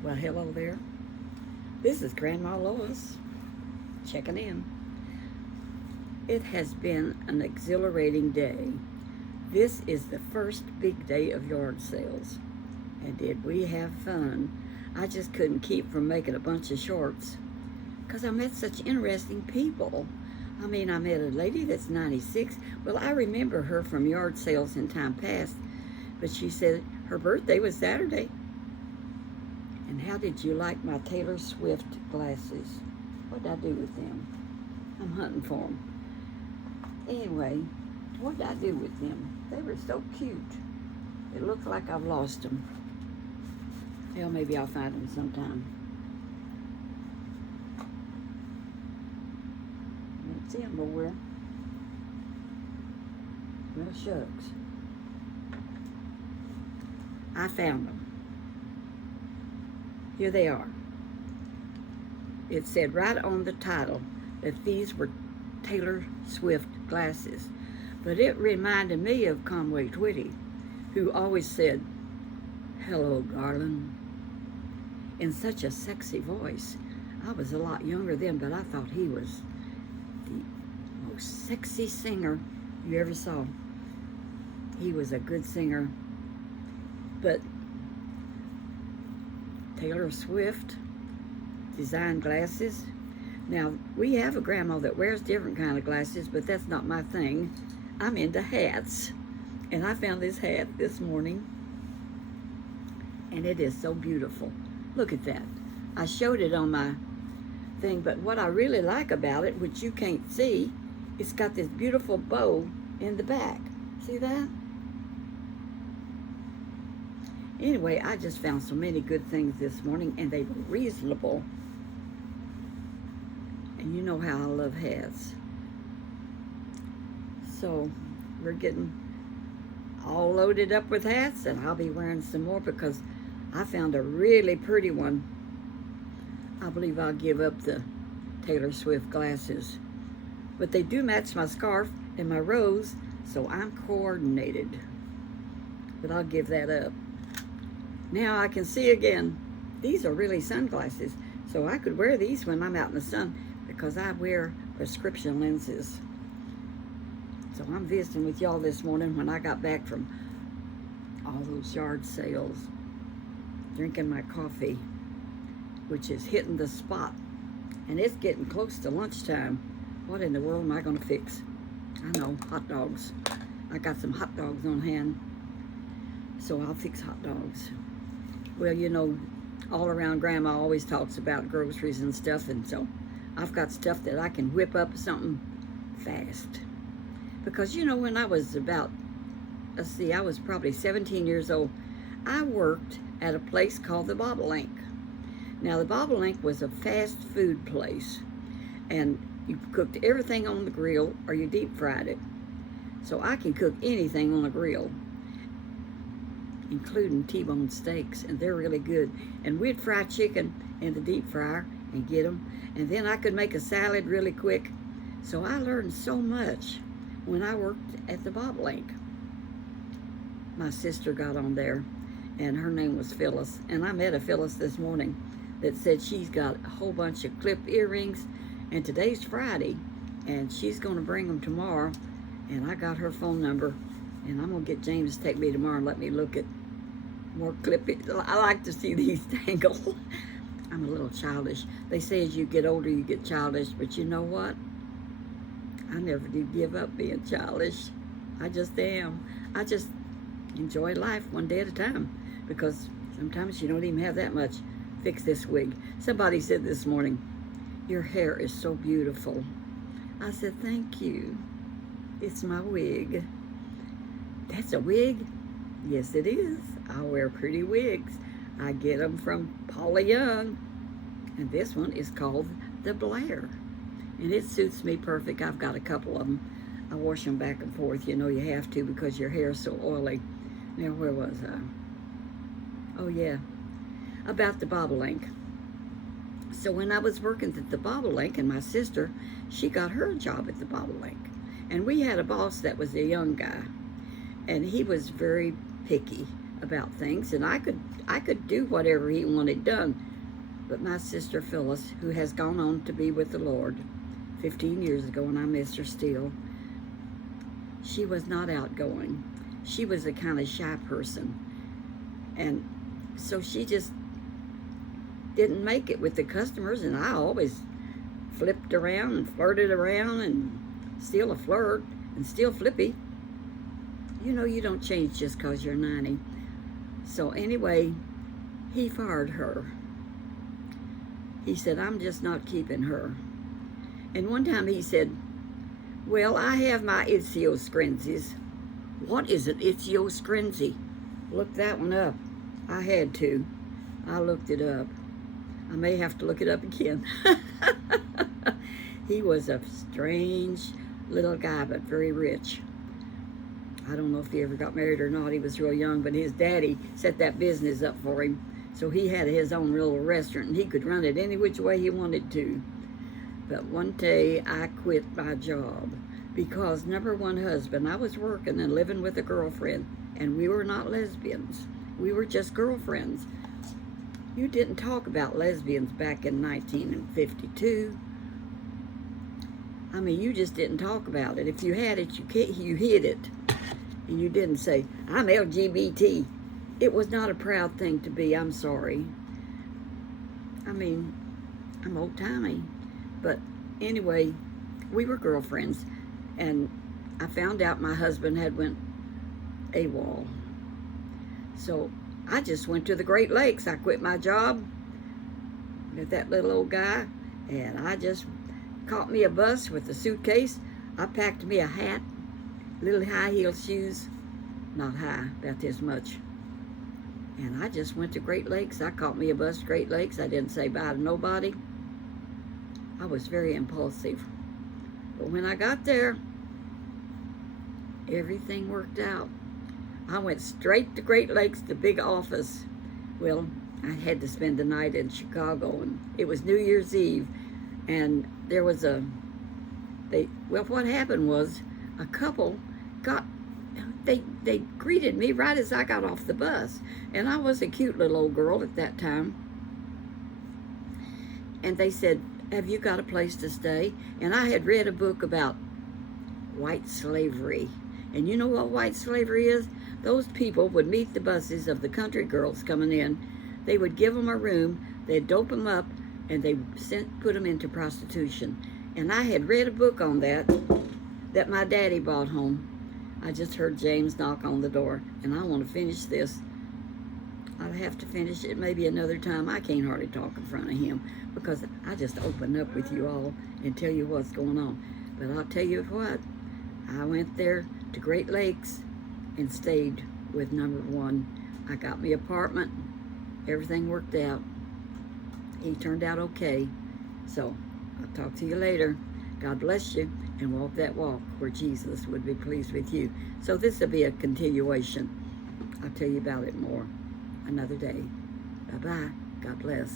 Well, hello there. This is Grandma Lois checking in. It has been an exhilarating day. This is the first big day of yard sales. And did we have fun? I just couldn't keep from making a bunch of shorts because I met such interesting people. I met a lady that's 96. Well, I remember her from yard sales in time past, but she said her birthday was Saturday. And how did you like my Taylor Swift glasses? What did I do with them? I'm hunting for them. Anyway, what did I do with them? They were so cute. It looks like I've lost them. Hell, maybe I'll find them sometime. I don't see them nowhere. Well, shucks. I found them. Here they are. It said right on the title that these were Taylor Swift glasses. But it reminded me of Conway Twitty, who always said, "Hello, darling," in such a sexy voice. I was a lot younger then, but I thought he was the most sexy singer you ever saw. He was a good singer. But Taylor Swift designed glasses. Now, we have a grandma that wears different kind of glasses, but that's not my thing. I'm into hats. And I found this hat this morning, and it is so beautiful. Look at that. I showed it on my thing, but what I really like about it, which you can't see, it's got this beautiful bow in the back. See that? Anyway, I just found so many good things this morning, and they were reasonable. And you know how I love hats. So we're getting all loaded up with hats, and I'll be wearing some more because I found a really pretty one. I believe I'll give up the Taylor Swift glasses. But they do match my scarf and my rose, so I'm coordinated. But I'll give that up. Now I can see again. These are really sunglasses, so I could wear these when I'm out in the sun because I wear prescription lenses. So I'm visiting with y'all this morning when I got back from all those yard sales, drinking my coffee, which is hitting the spot. And it's getting close to lunchtime. What in the world am I going to fix? I know, hot dogs. I got some hot dogs on hand, so I'll fix hot dogs. Well, you know, all around Grandma always talks about groceries and stuff, and so I've got stuff that I can whip up something fast. Because, you know, when I was about, I was probably 17 years old, I worked at a place called the Bobolink. Now, the Bobolink was a fast food place, and you cooked everything on the grill or you deep fried it. So I can cook anything on a grill, including T-bone steaks, and they're really good. And we'd fry chicken in the deep fryer and get them, and then I could make a salad really quick. So I learned so much when I worked at the Bobolink. My sister got on there, and her name was Phyllis, and I met a Phyllis this morning that said she's got a whole bunch of clip earrings, and today's Friday, and she's going to bring them tomorrow, and I got her phone number, and I'm going to get James to take me tomorrow and let me look at more clip-ins. I like to see these tangle. I'm a little childish. They say as you get older, you get childish, but you know what? I never do give up being childish. I just am. I just enjoy life one day at a time because sometimes you don't even have that much. Fix this wig. Somebody said this morning, "Your hair is so beautiful." I said, "Thank you. It's my wig." That's a wig? Yes, it is. I wear pretty wigs. I get them from Paula Young. And this one is called the Blair. And it suits me perfect. I've got a couple of them. I wash them back and forth. You know you have to because your hair is so oily. Now, where was I? Oh, yeah. About the Bobolink. So when I was working at the Bobolink, and my sister, she got her job at the Bobolink. And we had a boss that was a young guy. And he was very picky about things. And I I could do whatever he wanted done. But my sister Phyllis, who has gone on to be with the Lord 15 years ago, and I miss her still, she was not outgoing. She was a kind of shy person. And so she just didn't make it with the customers, and I always flipped around and flirted around and still a flirt and still flippy. You know, you don't change just because you're 90. So anyway, he fired her. He said, I'm just not keeping her. And one time he said, well, I have my idioscrencies. What is an idioscrency? Look that one up. I had to. I looked it up. I may have to look it up again. He was a strange little guy, but very rich. I don't know if he ever got married or not. He was real young, but his daddy set that business up for him. So he had his own little restaurant, and he could run it any which way he wanted to. But one day I quit my job because, number one, husband, I was working and living with a girlfriend, and we were not lesbians. We were just girlfriends. You didn't talk about lesbians back in 1952. I mean, you just didn't talk about it. If you had it, you hid it. And you didn't say, I'm LGBT. It was not a proud thing to be, I'm sorry. I mean, I'm old-timey. But anyway, we were girlfriends. And I found out my husband had went AWOL. So I just went to the Great Lakes. I quit my job with that little old guy. And I just caught me a bus with a suitcase. I packed me a hat, little high heel shoes, not high, about this much. And I just went to Great Lakes. I caught me a bus to Great Lakes. I didn't say bye to nobody. I was very impulsive. But when I got there, everything worked out. I went straight to Great Lakes, the big office. Well, I had to spend the night in Chicago, and it was New Year's Eve. And there was what happened was a couple they greeted me right as I got off the bus. And I was a cute little old girl at that time. And they said, have you got a place to stay? And I had read a book about white slavery. And you know what white slavery is? Those people would meet the buses of the country girls coming in. They would give them a room, they'd dope them up, and they put them into prostitution. And I had read a book on that my daddy brought home. I just heard James knock on the door, and I want to finish this. I'll have to finish it maybe another time. I can't hardly talk in front of him because I just open up with you all and tell you what's going on. But I'll tell you what, I went there to Great Lakes and stayed with number one. I got me an apartment. Everything worked out. He turned out okay. So I'll talk to you later. God bless you, and walk that walk where Jesus would be pleased with you. So this will be a continuation. I'll tell you about it more another day. Bye-bye. God bless.